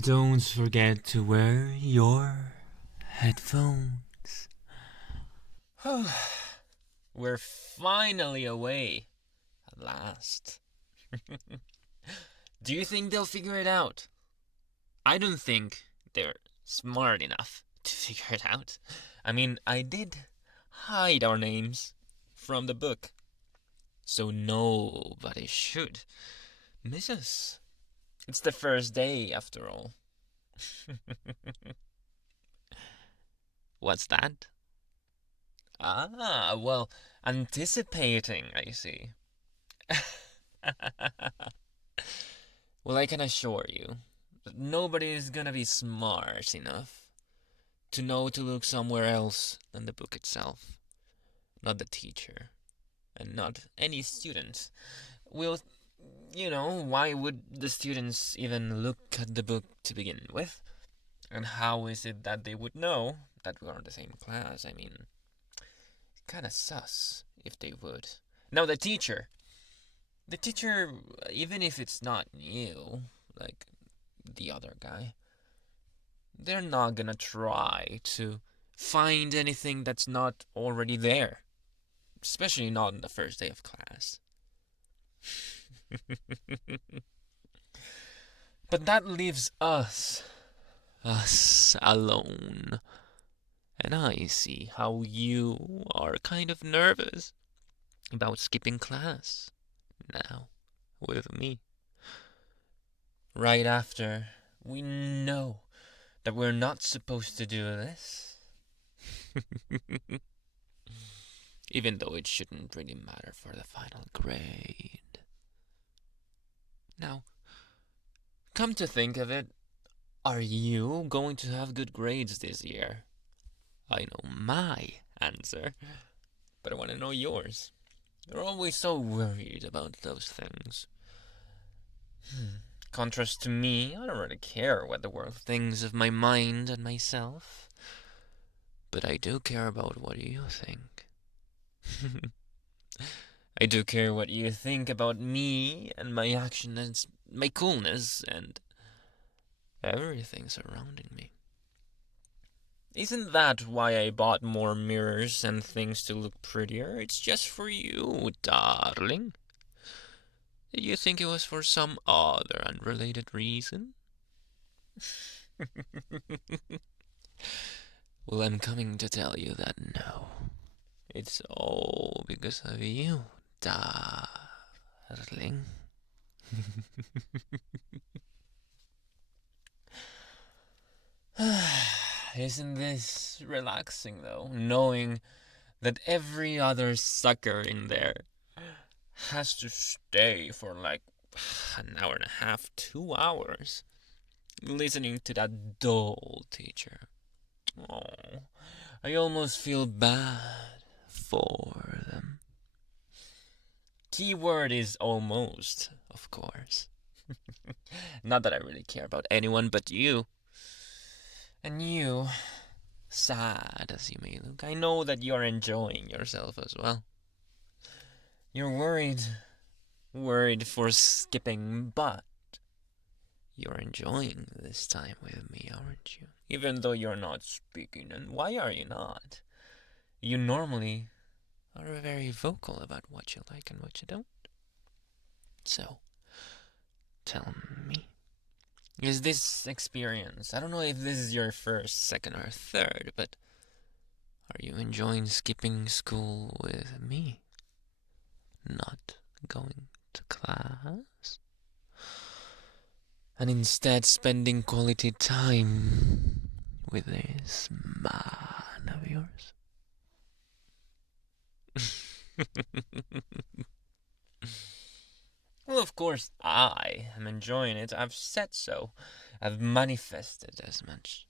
Don't forget to wear your headphones. We're finally away. At last. Do you think they'll figure it out? I don't think they're smart enough to figure it out. I mean, I did hide our names from the book, so nobody should miss us. It's the first day, after all. What's that? Ah, well, anticipating, I see. Well, I can assure you that nobody is gonna be smart enough to know to look somewhere else than the book itself. Not the teacher, and not any student. Will, why would the students even look at the book to begin with? And how is it that they would know that we're in the same class? I mean, kinda sus if they would. Now, the teacher, even if it's not you, like the other guy, they're not gonna try to find anything that's not already there. Especially not on the first day of class. But that leaves us alone. And I see how you are kind of nervous about skipping class now with me. Right after we know that we're not supposed to do this. Even though it shouldn't really matter for the final grade. Now, come to think of it, are you going to have good grades this year? I know my answer, but I want to know yours. You're always so worried about those things. Contrast to me, I don't really care what the world thinks of my mind and myself. But I do care about what you think. I do care what you think about me and my action and my coolness and everything surrounding me. Isn't that why I bought more mirrors and things to look prettier? It's just for you, darling. Did you think it was for some other unrelated reason? Well, I'm coming to tell you that no. It's all because of you, darling. Isn't this relaxing, though, knowing that every other sucker in there has to stay for like an hour and a half, 2 hours, listening to that dull teacher? Oh, I almost feel bad for them. Keyword is almost, of course. Not that I really care about anyone but you. And you, sad as you may look, I know that you're enjoying yourself as well. You're worried for skipping, but you're enjoying this time with me, aren't you? Even though you're not speaking, and why are you not? You normally are very vocal about what you like and what you don't. So, tell me, is this experience, I don't know if this is your first, second, or third, but are you enjoying skipping school with me? Not going to class? And instead spending quality time with this man of yours? Well, of course, I am enjoying it. I've said so. I've manifested as much.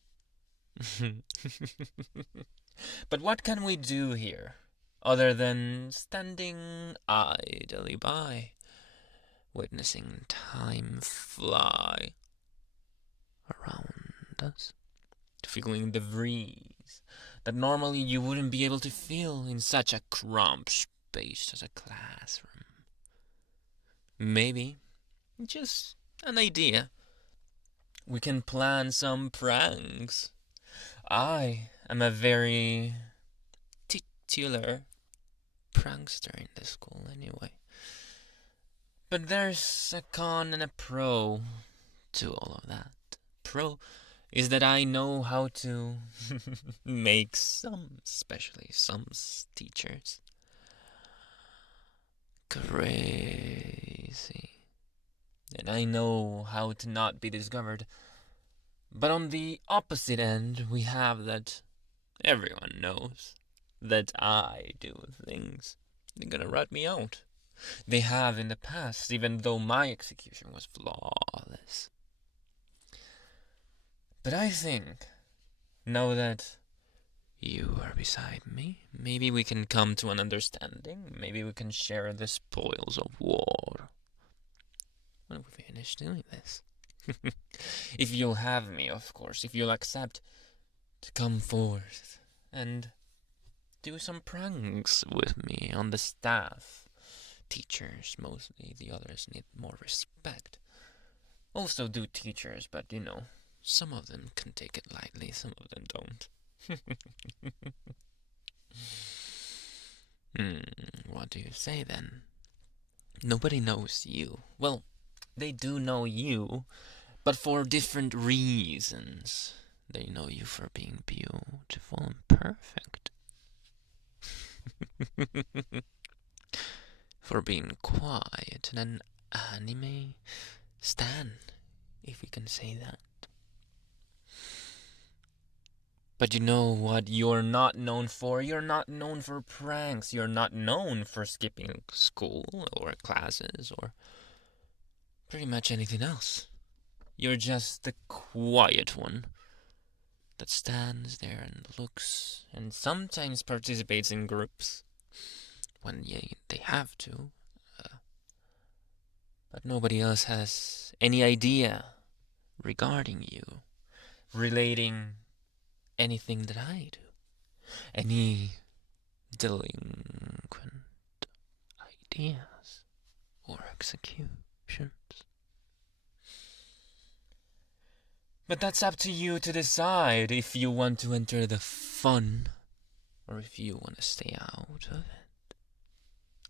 But what can we do here other than standing idly by, witnessing time fly around us, feeling the breeze that normally you wouldn't be able to feel in such a cramped space as a classroom? Maybe, just an idea, we can plan some pranks. I am a very titular prankster in the school anyway. But there's a con and a pro to all of that. Pro is that I know how to make some, especially some teachers, crazy. And I know how to not be discovered. But on the opposite end, we have that everyone knows that I do things. They're gonna rat me out. They have in the past, even though my execution was flawless. But I think, now that you are beside me, maybe we can come to an understanding. Maybe we can share the spoils of war when we finish doing this. If you'll have me, of course. If you'll accept to come forth and do some pranks with me on the staff. Teachers, mostly. The others need more respect. Also do teachers, but you know, some of them can take it lightly, some of them don't. What do you say then? Nobody knows you. Well, they do know you, but for different reasons. They know you for being beautiful and perfect. For being quiet and an anime stan, if we can say that. But you know what you're not known for? You're not known for pranks. You're not known for skipping school or classes or pretty much anything else. You're just the quiet one that stands there and looks and sometimes participates in groups when they have to. But nobody else has any idea regarding you, relating anything that I do. Any delinquent ideas or executions. But that's up to you to decide if you want to enter the fun or if you want to stay out of it.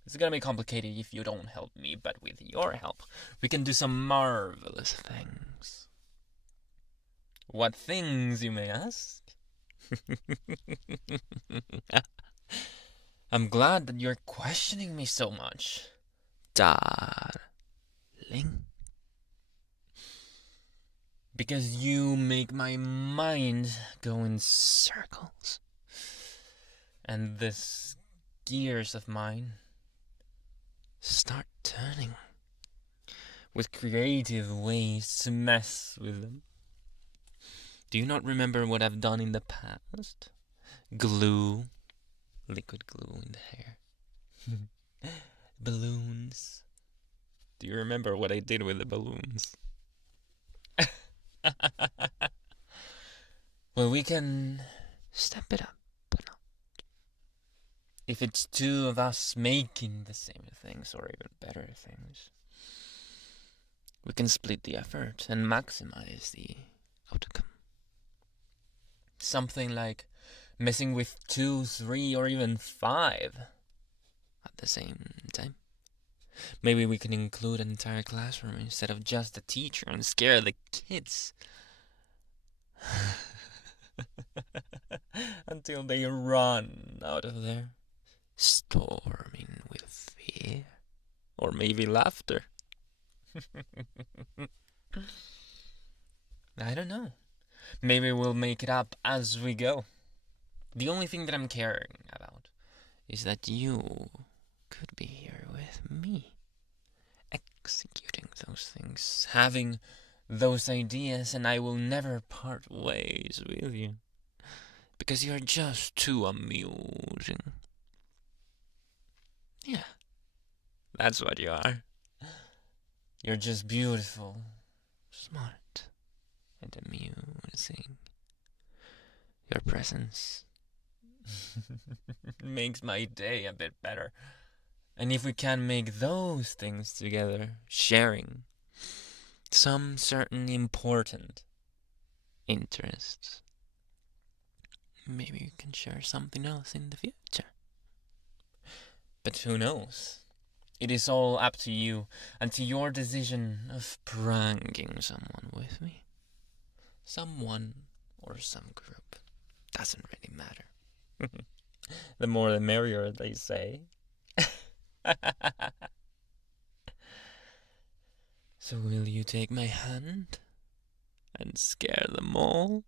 It's gonna be complicated if you don't help me, but with your help, we can do some marvelous things. What things, you may ask? I'm glad that you're questioning me so much, darling. Because you make my mind go in circles. And the gears of mine start turning with creative ways to mess with them. Do you not remember what I've done in the past? Glue. Liquid glue in the hair. Balloons. Do you remember what I did with the balloons? Well, we can step it up a notch. If it's two of us making the same things or even better things, we can split the effort and maximize the outcome. Something like messing with 2, 3, or even 5 at the same time. Maybe we can include an entire classroom instead of just the teacher and scare the kids. Until they run out of there, storming with fear. Or maybe laughter. I don't know. Maybe we'll make it up as we go. The only thing that I'm caring about is that you could be here with me, executing those things, having those ideas, and I will never part ways with you, because you're just too amusing. Yeah, that's what you are. You're just beautiful, smart, and amusing. Your presence makes my day a bit better. And if we can make those things together, sharing some certain important interests. Maybe we can share something else in the future. But who knows? It is all up to you and to your decision of pranking someone with me. Someone or some group. Doesn't really matter. The more the merrier, they say. So will you take my hand and scare them all?